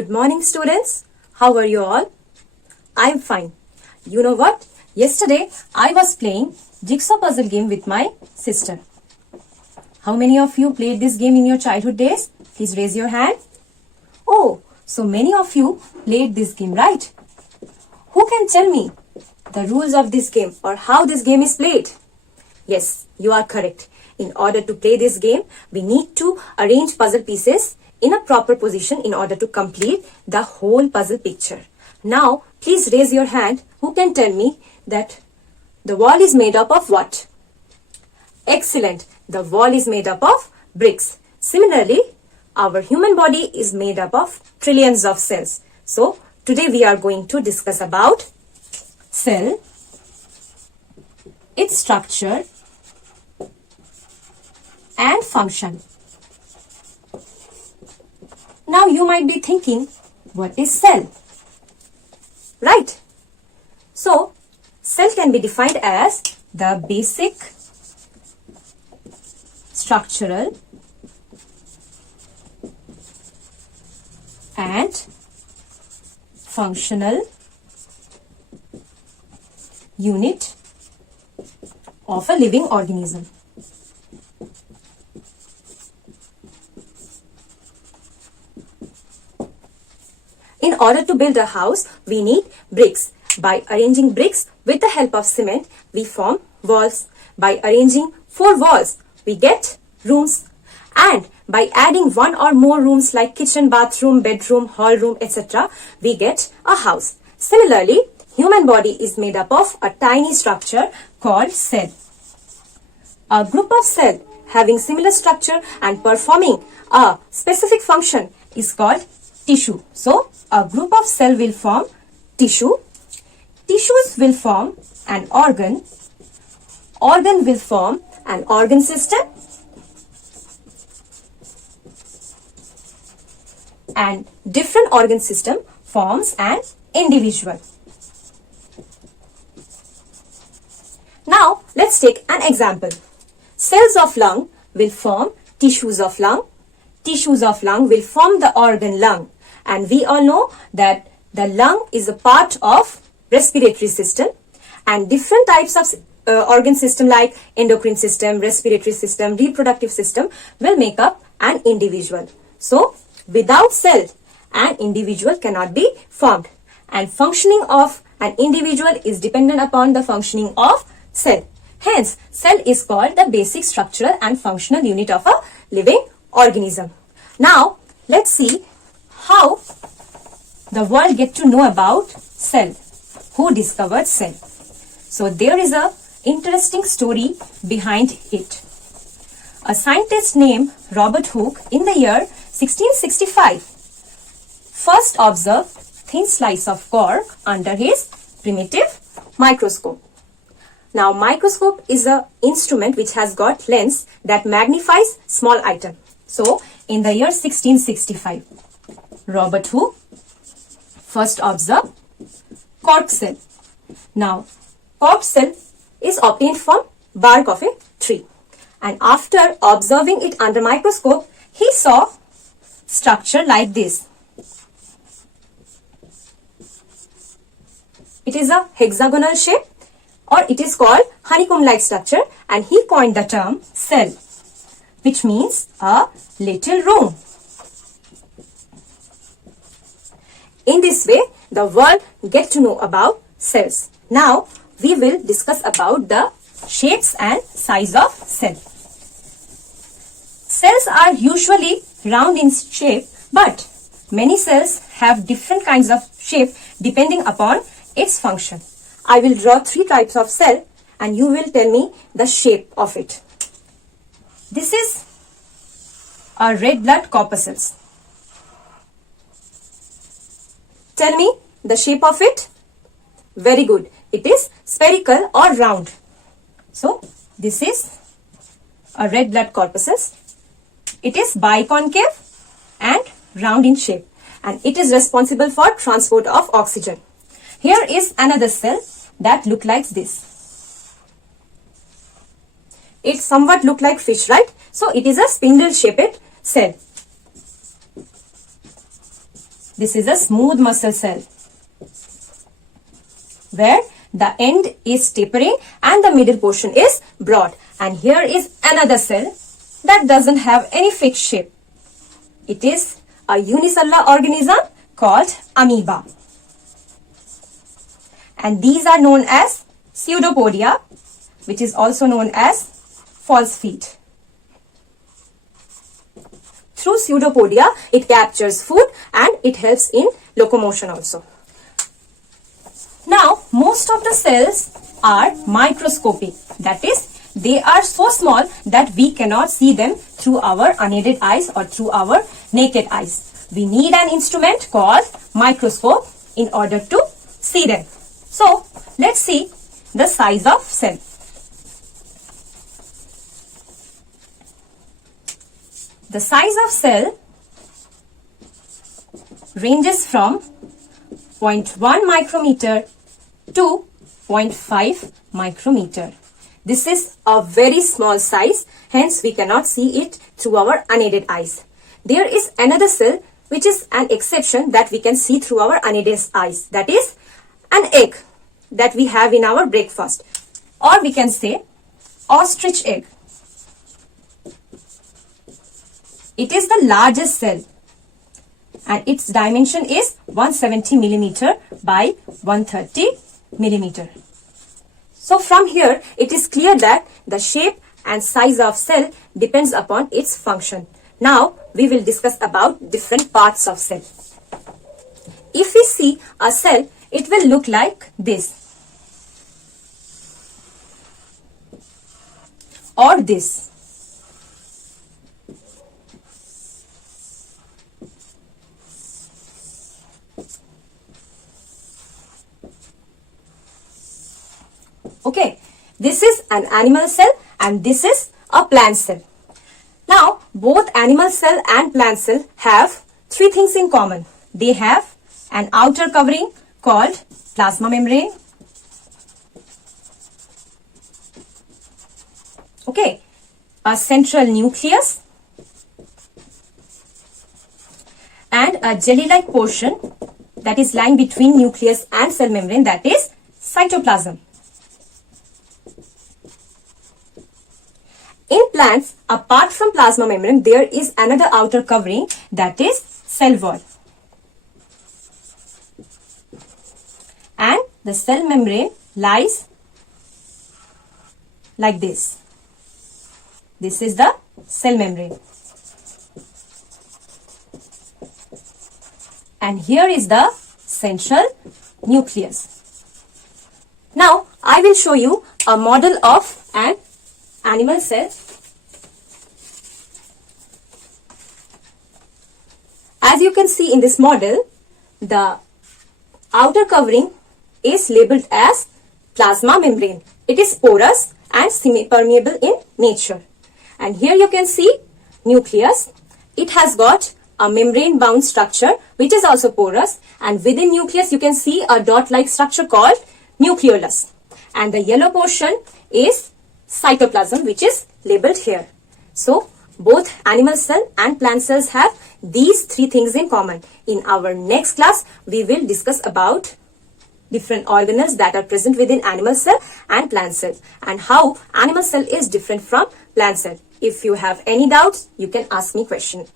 Good morning, students. How are you all? I'm fine. You know what? Yesterday, I was playing Jigsaw puzzle game with my sister. How many of you played this game in your childhood days? Please raise your hand. Oh, so many of you played this game, right? Who can tell me the rules of this game or how this game is played? Yes, you are correct. In order to play this game, we need to arrange puzzle pieces in a proper position in order to complete the whole puzzle picture. Now, please raise your hand. Who can tell me that the wall is made up of what? Excellent. The wall is made up of bricks. Similarly, our human body is made up of trillions of cells. So, today we are going to discuss about cell, its structure and function. Now you might be thinking, what is cell? Right. So, cell can be defined as the basic structural and functional unit of a living organism. In order to build a house, we need bricks. By arranging bricks with the help of cement, we form walls. By arranging 4 walls, we get rooms. And by adding 1 or more rooms like kitchen, bathroom, bedroom, hall room, etc., we get a house. Similarly, human body is made up of a tiny structure called cell. A group of cells having similar structure and performing a specific function is called tissue. So, a group of cells will form tissue. Tissues will form an organ. Organ will form an organ system. And different organ system forms an individual. Now, let's take an example. Cells of lung will form tissues of lung. Tissues of lung will form the organ lung. And we all know that the lung is a part of respiratory system, and different types of organ system like endocrine system, respiratory system, reproductive system will make up an individual. So, without cell, an individual cannot be formed. And functioning of an individual is dependent upon the functioning of cell. Hence, cell is called the basic structural and functional unit of a living organism. Now, let's see how the world get to know about cell. Who discovered cell? So, there is a interesting story behind it. A scientist named Robert Hooke in the year 1665 first observed thin slice of cork under his primitive microscope. Now, microscope is an instrument which has got lens that magnifies small item. So, in the year 1665, Robert Hooke first observed cork cell. Now, cork cell is obtained from bark of a tree. And after observing it under microscope, he saw structure like this. It is a hexagonal shape, or it is called honeycomb-like structure, and he coined the term cell, which means a little room. In this way, the world get to know about cells. Now, we will discuss about the shapes and size of cell. Cells are usually round in shape, but many cells have different kinds of shape depending upon its function. I will draw 3 types of cell and you will tell me the shape of it. This is a red blood corpuscles. Tell me the shape of it. Very good. It is spherical or round. So, this is a red blood corpuscles. It is biconcave and round in shape, and it is responsible for transport of oxygen. Here is another cell that look like this. It somewhat look like fish, right? So, it is a spindle shaped cell. This is a smooth muscle cell where the end is tapering and the middle portion is broad. And here is another cell that doesn't have any fixed shape. It is a unicellular organism called amoeba. And these are known as pseudopodia, which is also known as false feet. Through pseudopodia, it captures food and it helps in locomotion also. Now, most of the cells are microscopic. That is, they are so small that we cannot see them through our unaided eyes or through our naked eyes. We need an instrument called microscope in order to see them. So, let's see the size of cell. The size of cell ranges from 0.1 micrometer to 0.5 micrometer. This is a very small size, hence we cannot see it through our unaided eyes. There is another cell which is an exception that we can see through our unaided eyes. That is an egg that we have in our breakfast, or we can say ostrich egg. It is the largest cell and its dimension is 170 millimeter by 130 millimeter. So from here it is clear that the shape and size of cell depends upon its function. Now we will discuss about different parts of cell. If we see a cell, it will look like this or this. Okay, this is an animal cell and this is a plant cell. Now, both animal cell and plant cell have three things in common. They have an outer covering called plasma membrane. Okay, a central nucleus and a jelly-like portion that is lying between nucleus and cell membrane, that is cytoplasm. In plants, apart from plasma membrane, there is another outer covering, that is cell wall. And the cell membrane lies like this. This is the cell membrane. And here is the central nucleus. Now, I will show you a model of an animal cell. As you can see in this model, the outer covering is labeled as plasma membrane. It is porous and semi-permeable in nature. And here you can see nucleus. It has got a membrane bound structure which is also porous, and within nucleus you can see a dot-like structure called nucleolus. And the yellow portion is cytoplasm, which is labeled here. So both animal cell and plant cells have these three things in common. In our next class, we will discuss about different organelles that are present within animal cell and plant cell and how animal cell is different from plant cell. If you have any doubts, you can ask me question.